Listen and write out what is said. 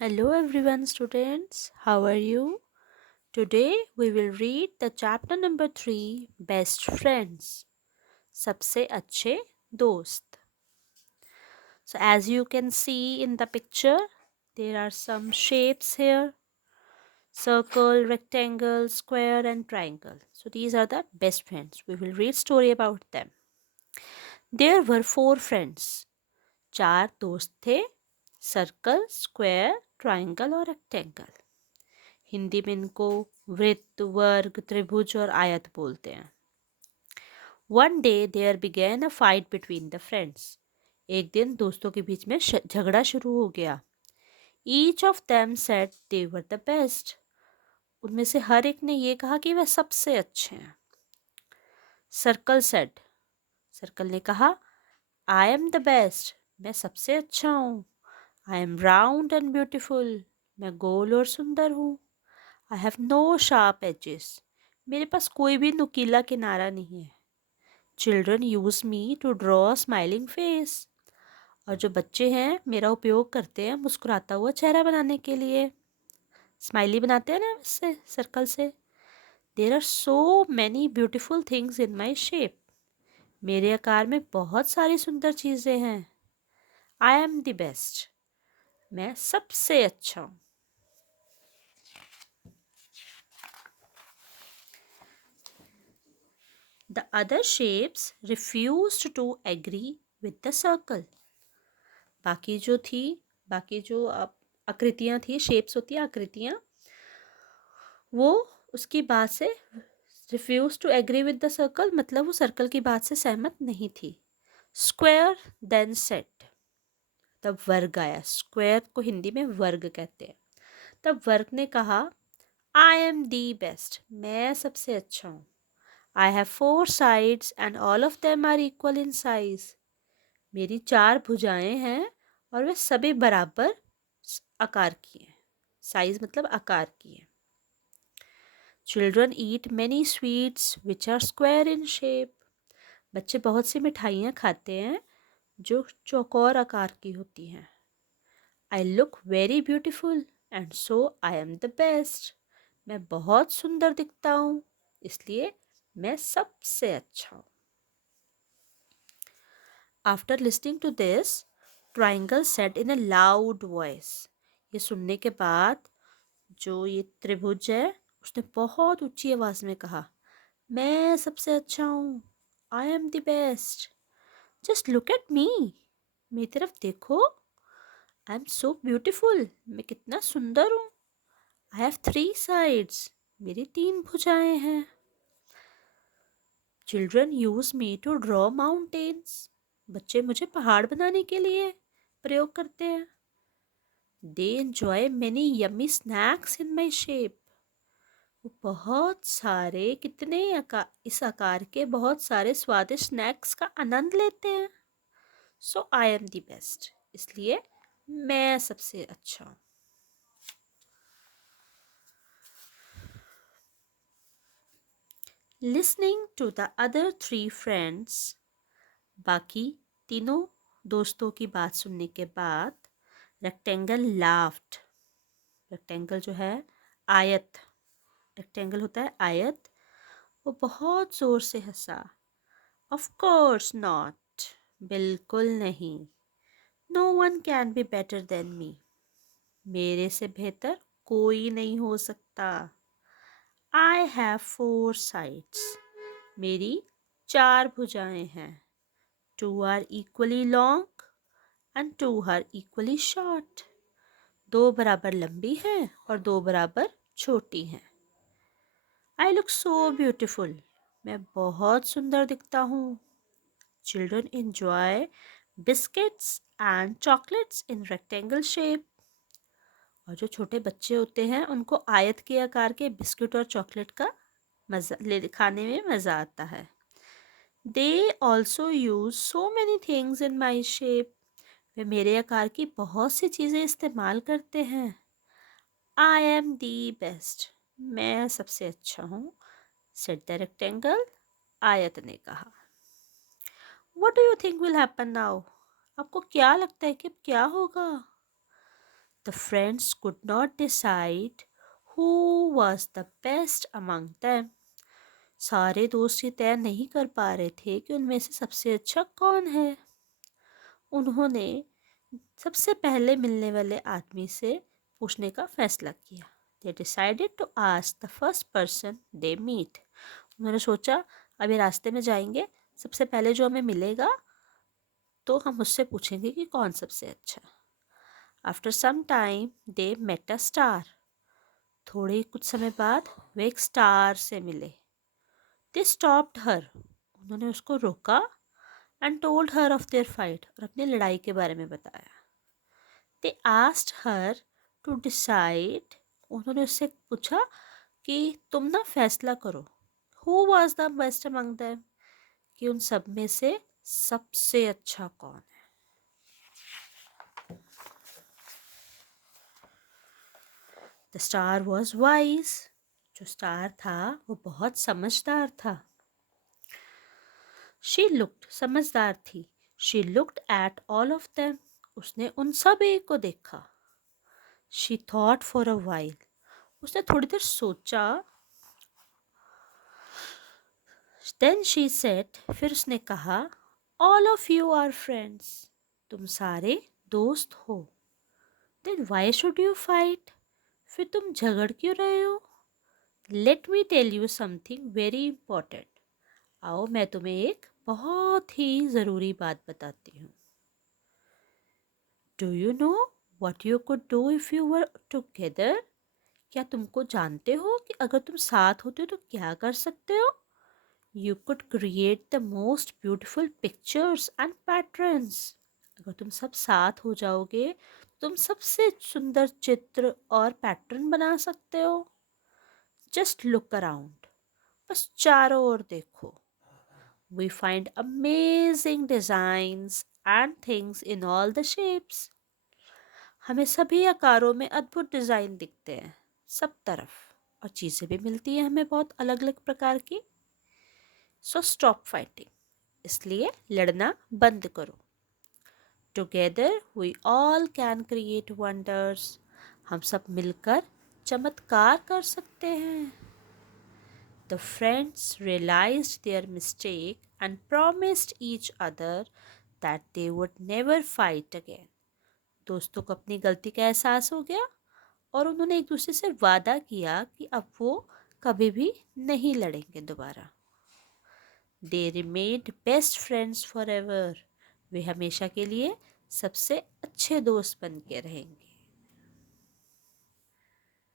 Hello everyone students, how are you? Today we will read the chapter number 3 Best Friends सबसे अच्छे दोस्त. So as you can see in the picture there are some shapes here circle, rectangle, square and triangle. So these are the best friends. We will read story about them. There were four friends. चार दोस्त थे circle, square, triangle और rectangle. Hindi में इनको वृत्त, वर्ग, त्रिभुज और आयत बोलते हैं. One day there begin a fight between the friends. एक दिन दोस्तों के बीच में झगड़ा शुरू हो गया. Each of them said they were the best. उनमें से हर एक ने ये कहा कि वह सबसे अच्छे हैं. सर्कल सेड, सर्कल ने कहा आई एम द बेस्ट, मैं सबसे अच्छा हूँ. I am round and beautiful, मैं गोल और सुंदर हूँ. I have no sharp edges, मेरे पास कोई भी नुकीला किनारा नहीं है. Children use me to draw smiling face. और जो बच्चे हैं मेरा उपयोग करते हैं मुस्कुराता हुआ चेहरा बनाने के लिए. स्माइली बनाते हैं ना इससे, सर्कल से. There are so many beautiful things in my shape. मेरे आकार में बहुत सारी सुंदर चीज़ें हैं. आई एम द बेस्ट, मैं सबसे अच्छा हूँ. The other shapes refused to agree with the circle. बाकी जो थी, बाकी जो आकृतियाँ थी, शेप्स होती हैं आकृतियाँ, वो उसकी बात से refuse to agree with the circle, मतलब वो सर्कल की बात से सहमत नहीं थी. स्क्वायर देन सेट, तब वर्ग आया. स्क्वायर को हिंदी में वर्ग कहते हैं. तब वर्ग ने कहा आई एम दी बेस्ट, मैं सबसे अच्छा हूँ. I have four sides and all of them are equal in size. मेरी चार भुजाएं हैं और वे सभी बराबर आकार की हैं. साइज मतलब आकार की है. Children eat many sweets which are square in shape. बच्चे बहुत सी मिठाइयाँ खाते हैं जो चौकोर आकार की होती हैं. I look very beautiful and so I am the best. मैं बहुत सुंदर दिखता हूँ, इसलिए मैं सबसे अच्छा हूँ. After listening to this, triangle said in a loud voice. ये सुनने के बाद जो ये त्रिभुज है उसने बहुत ऊंची आवाज में कहा मैं सबसे अच्छा हूँ. I am the best. Just look at me, मेरी तरफ देखो. आई एम सो ब्यूटिफुल, मैं कितना सुंदर हूँ. आई हैव थ्री साइड्स, मेरी तीन भुजाएं हैं. Children use me to draw mountains. बच्चे मुझे पहाड़ बनाने के लिए प्रयोग करते हैं. They enjoy many yummy snacks in my shape. वो बहुत सारे इस आकार के बहुत सारे स्वादिष्ट स्नैक्स का आनंद लेते हैं. So I am the best, इसलिए मैं सबसे अच्छा हूँ. Listening to the other three friends, बाकी तीनों दोस्तों की बात सुनने के बाद रेक्टेंगल लाफ्ट. रेक्टेंगल जो है आयत, रेक्टेंगल होता है आयत. वो बहुत जोर से हंसा. ऑफ कोर्स नॉट, बिल्कुल नहीं. No one can be better than me, मेरे से बेहतर कोई नहीं हो सकता. आई हैव फोर साइड्स, मेरी चार भुजाएं हैं. Two are equally long and two are equally short. दो बराबर लंबी हैं और दो बराबर छोटी हैं. आई लुक सो ब्यूटिफुल, मैं बहुत सुंदर दिखता हूँ. Children enjoy biscuits and chocolates in rectangle shape. और जो छोटे बच्चे होते हैं उनको आयत के आकार के बिस्कुट और चॉकलेट का खाने में मज़ा आता है. They also use so many things in my shape. वे मेरे आकार की बहुत सी चीज़ें इस्तेमाल करते हैं. आई एम दी बेस्ट, मैं सबसे अच्छा हूँ. सेड द रेक्टेंगल, आयत ने कहा. What do you think will happen now? आपको क्या लगता है कि अब क्या होगा? The friends could not decide who was the best among them. सारे दोस्त ये तय नहीं कर पा रहे थे कि उनमें से सबसे अच्छा कौन है। उन्होंने सबसे पहले मिलने वाले आदमी से पूछने का फैसला किया। They decided to ask the first person they meet. उन्होंने सोचा अभी रास्ते में जाएंगे, सबसे पहले जो हमें मिलेगा तो हम उससे पूछेंगे कि कौन सबसे अच्छा। After some time they met a star. थोड़े कुछ समय बाद वे एक स्टार से मिले। They stopped her. उन्होंने उसको रोका and told her of their fight. और अपनी लड़ाई के बारे में बताया। They asked her to decide. उन्होंने उससे पूछा कि तुम ना फैसला करो Who was the best among them? कि उन सब में से सबसे अच्छा कौन है। The star was wise. जो स्टार था वो बहुत समझदार था। She looked, समझदार थी। She looked at all of them. उसने उन सब एक को देखा। She thought for a while. उसने थोड़ी देर सोचा। Then she said, फिर उसने कहा, all of you are friends. तुम सारे दोस्त हो। Then why should you fight? फिर तुम झगड़ क्यों रहे हो? Let me tell you something very important. आओ मैं तुम्हें एक बहुत ही ज़रूरी बात बताती हूँ। Do you know what you could do if you were together? क्या तुमको जानते हो कि अगर तुम साथ होते हो तो क्या कर सकते हो? You could create the most beautiful pictures and patterns. अगर तुम सब साथ हो जाओगे तुम सबसे सुंदर चित्र और पैटर्न बना सकते हो। Just look around. बस चारों ओर देखो। We find amazing designs and things in all the shapes. हमें सभी आकारों में अद्भुत डिज़ाइन दिखते हैं सब तरफ, और चीज़ें भी मिलती हैं हमें बहुत अलग अलग प्रकार की। सो स्टॉप फाइटिंग, इसलिए लड़ना बंद करो। Together we all can create wonders, हम सब मिलकर चमत्कार कर सकते हैं। The friends realized their mistake and promised each other that they would never fight again. दोस्तों को अपनी गलती का एहसास हो गया और उन्होंने एक दूसरे से वादा किया कि अब वो कभी भी नहीं लड़ेंगे दोबारा। They remained best friends forever, वे हमेशा के लिए सबसे अच्छे दोस्त बन के रहेंगे।